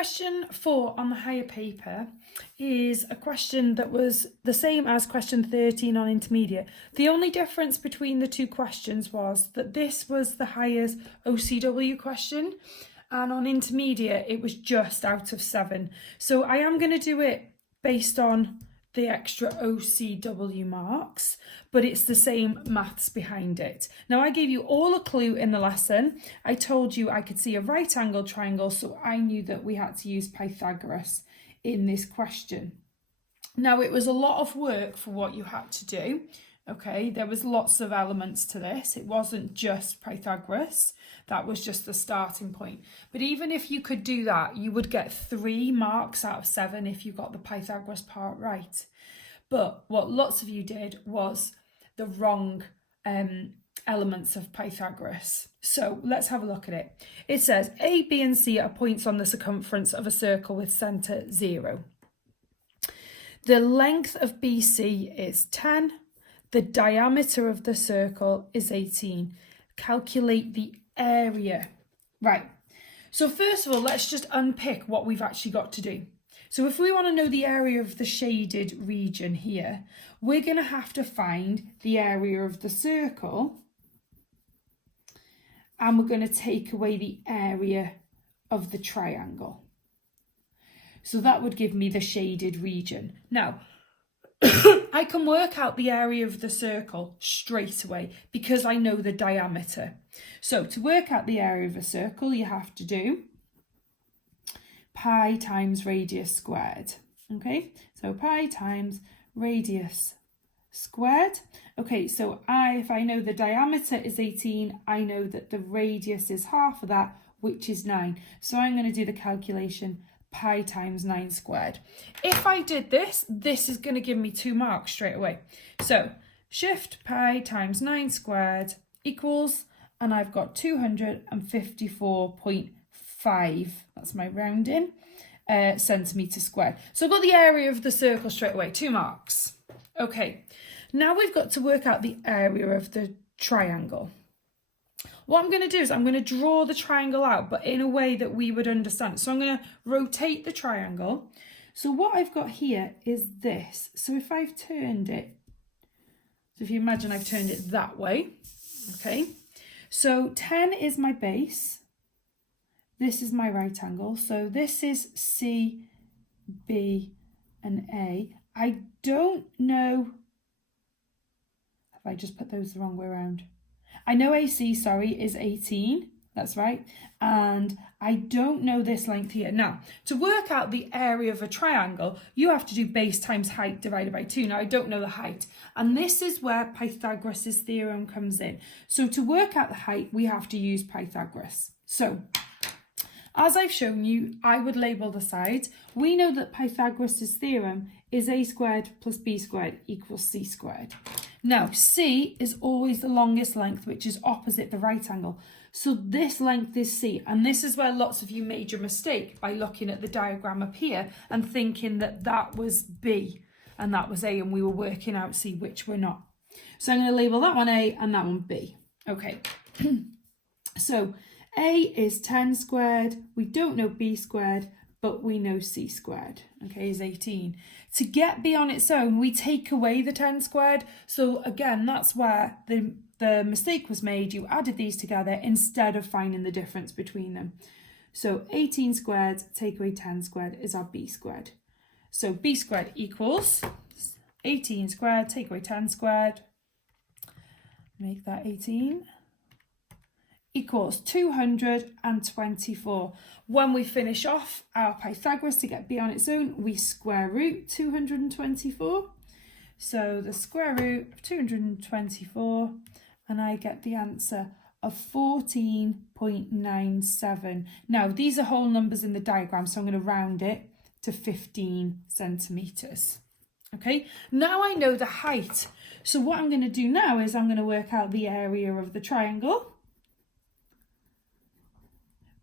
Question 4 on the higher paper is a question that was the same as question 13 on intermediate. The only difference between the two questions was that this was the highest OCW question, and on intermediate it was just out of 7. So I am going to do it based on the extra OCW marks, but it's the same maths behind it. Now, I gave you all a clue in the lesson. I told you I could see a right angled triangle, so I knew that we had to use Pythagoras in this question. Now, it was a lot of work for what you had to do. Okay, there was lots of elements to this. It wasn't just Pythagoras. That was just the starting point. But even if you could do that, you would get 3 marks out of 7 if you got the Pythagoras part right. But what lots of you did was the wrong elements of Pythagoras. So let's have a look at it. It says A, B and C are points on the circumference of a circle with centre 0. The length of BC is 10. The diameter of the circle is 18. Calculate the area. Right. So first of all, let's just unpick what we've actually got to do. So if we want to know the area of the shaded region here, we're going to have to find the area of the circle, and we're going to take away the area of the triangle. So that would give me the shaded region. Now, I can work out the area of the circle straight away because I know the diameter. So to work out the area of a circle, you have to do pi times radius squared. Okay, so pi times radius squared. Okay, so if I know the diameter is 18, I know that the radius is half of that, which is 9. So I'm going to do the calculation pi times 9 squared. If I did this, this is going to give me 2 marks straight away. So shift pi times 9 squared equals, and I've got 254.5, that's my rounding, centimetres squared. So I've got the area of the circle straight away, 2 marks. Okay, now we've got to work out the area of the triangle. What I'm going to do is I'm going to draw the triangle out, but in a way that we would understand. So I'm going to rotate the triangle. So what I've got here is this. So if I've turned it, so if you imagine I've turned it that way, okay. So 10 is my base. This is my right angle. So this is C, B, and A. I don't know, have I just put those the wrong way around? I know AC, sorry, is 18, that's right, and I don't know this length here. Now, to work out the area of a triangle, you have to do base times height divided by 2. Now, I don't know the height, and this is where Pythagoras' theorem comes in. So to work out the height, we have to use Pythagoras. So, as I've shown you, I would label the sides. We know that Pythagoras' theorem is a squared plus b squared equals c squared. Now, C is always the longest length, which is opposite the right angle. So this length is C, and this is where lots of you made your mistake by looking at the diagram up here and thinking that that was B and that was A, and we were working out C, which we're not. So I'm going to label that one A and that one B. Okay, so A is 10 squared, we don't know B squared, but we know C squared, okay, is 18. To get B on its own, we take away the 10 squared. So again, that's where the mistake was made. You added these together instead of finding the difference between them. So 18 squared, take away 10 squared is our B squared. So B squared equals 18 squared, take away 10 squared, make that 18. Equals 224. When we finish off our Pythagoras to get B on its own, we square root 224. So the square root of 224, and I get the answer of 14.97. Now, these are whole numbers in the diagram, so I'm going to round it to 15 centimetres. Okay, now I know the height. So what I'm going to do now is I'm going to work out the area of the triangle,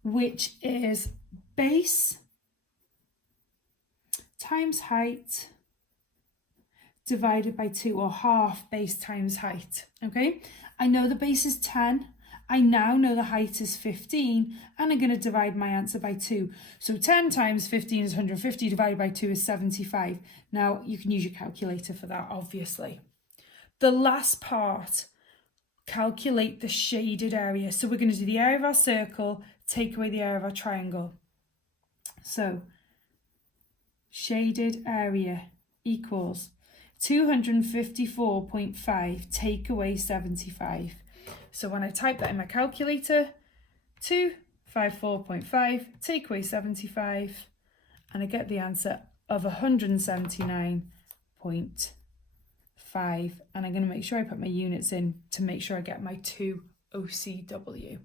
which is base times height divided by 2, or half base times height. Okay, I know the base is 10 I now know the height is 15 and I'm going to divide my answer by 2. So 10 times 15 is 150, divided by 2 is 75. Now you can use your calculator for that, obviously. The last part, calculate the shaded area. So we're going to do the area of our circle, take away the area of our triangle. So shaded area equals 254.5 take away 75. So when I type that in my calculator, 254.5 take away 75, and I get the answer of 179.5. And I'm going to make sure I put my units in to make sure I get my 2 OCW.